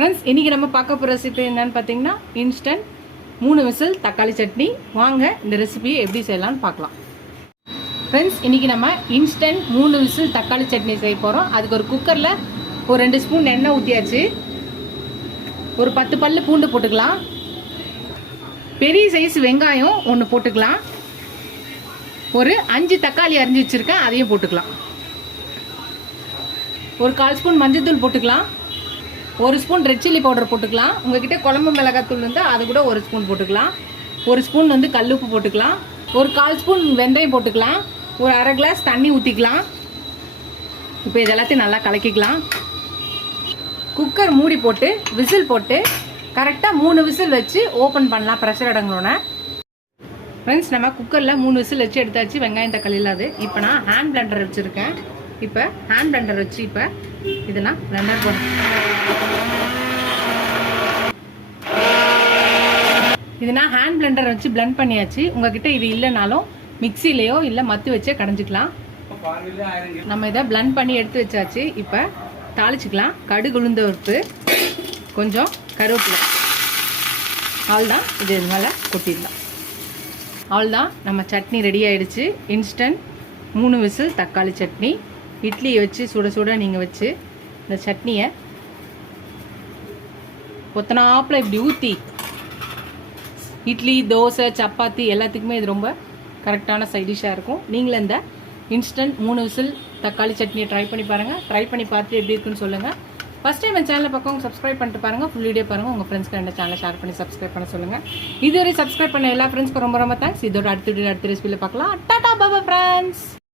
Friends, இன்றைக்கி நம்ம பார்க்க போகிற ரெசிபி என்னன்னு பார்த்தீங்கன்னா இன்ஸ்டன்ட் 3 விசில் தக்காளி சட்னி. வாங்க இந்த ரெசிபியை எப்படி செய்யலாம்னு பார்க்கலாம். ஃப்ரெண்ட்ஸ், இன்றைக்கி நம்ம இன்ஸ்டன்ட் 3 விசில் தக்காளி சட்னி செய்ய போகிறோம். அதுக்கு ஒரு குக்கரில் ஒரு 2 ஸ்பூன் எண்ணெய் ஊற்றியாச்சு. ஒரு 10 பல்லு பூண்டு போட்டுக்கலாம். பெரிய சைஸ் வெங்காயம் 1 போட்டுக்கலாம். ஒரு 5 தக்காளி அரிஞ்சு வச்சுருக்கேன், அதையும் போட்டுக்கலாம். ஒரு 1/4 ஸ்பூன் மஞ்சள் போட்டுக்கலாம். 1 ஸ்பூன் ரெட் சில்லி பவுடர் போட்டுக்கலாம். உங்ககிட்ட குழம்பு மிளகாத்தூள் இருந்தால் அது கூட 1 ஸ்பூன் போட்டுக்கலாம். 1 ஸ்பூன் கல்லுப்பு போட்டுக்கலாம். ஒரு 1/4 ஸ்பூன் வெந்தயம் போட்டுக்கலாம். ஒரு அரை கிளாஸ் தண்ணி ஊற்றிக்கலாம். இப்போ இது எல்லாத்தையும் நல்லா கலக்கிக்கலாம். குக்கர் மூடி போட்டு விசில் போட்டு கரெக்டாக 3 விசில் வச்சு ஓப்பன் பண்ணலாம் ப்ரெஷர் அடங்கணுன்னு. ஃப்ரெண்ட்ஸ், நம்ம குக்கரில் 3 விசில் வச்சு எடுத்தாச்சு. வெங்காயம் தக்காளி இல்லாது. இப்போ நான் ஹேண்ட் பிளெண்டர் வச்சுருக்கேன். இப்போ ஹேண்ட் பிளெண்டர் வச்சு இப்போ இது நான் பிளெண்டர் பண்ணுறேன். இது நான் ஹேண்ட் பிளெண்டர் வச்சு பிளெண்ட் பண்ணியாச்சு. உங்ககிட்ட இது இல்லைனாலும் மிக்சிலேயோ இல்லை மத்து வச்சே கடைஞ்சிக்கலாம். நம்ம இதை பிளெண்ட் பண்ணி எடுத்து வச்சாச்சு. இப்போ தாளிச்சிக்கலாம். கடுகு உளுந்த பருப்பு, கொஞ்சம் கருவேப்பிலை, அவ்வளோதான். இது மேலே கொட்டிடலாம். அவ்வளோதான், நம்ம சட்னி ரெடி ஆகிடுச்சு. இன்ஸ்டன்ட் 3 விசில் தக்காளி சட்னி. இட்லியை வச்சு சுட சுட நீங்கள் வச்சு இந்த சட்னியை கொத்தனாப்பில் இப்படி ஊற்றி இட்லி, தோசை, சப்பாத்தி எல்லாத்துக்குமே இது ரொம்ப கரெக்டான சைடிஷாக இருக்கும். நீங்களும் இந்த இன்ஸ்டன்ட் 3 விசில் தக்காளி சட்னியை ட்ரை பண்ணி பாருங்கள். ட்ரை பண்ணி பார்த்து எப்படி இருக்குன்னு சொல்லுங்கள். ஃபஸ்ட் டைம் என் சேனலை பக்கம் சப்ஸ்கிரைப் பண்ணிட்டு பாருங்கள். ஃபுல் வீடியோ பாருங்கள். உங்கள் ஃப்ரெண்ட்ஸ்க்கு என்ன சேனலை ஷேர் பண்ணி சப்ஸ்கிரைப் பண்ண சொல்லுங்கள். இதுவரை சப்ஸ்கிரைப் பண்ண எல்லா ஃப்ரெண்ட்ஸ்க்கும் ரொம்ப ரொம்ப தேங்க்ஸ். இதோட அடுத்த ரெசிபியில் பார்க்கலாம். டாடா பாபா ஃப்ரெண்ட்ஸ்.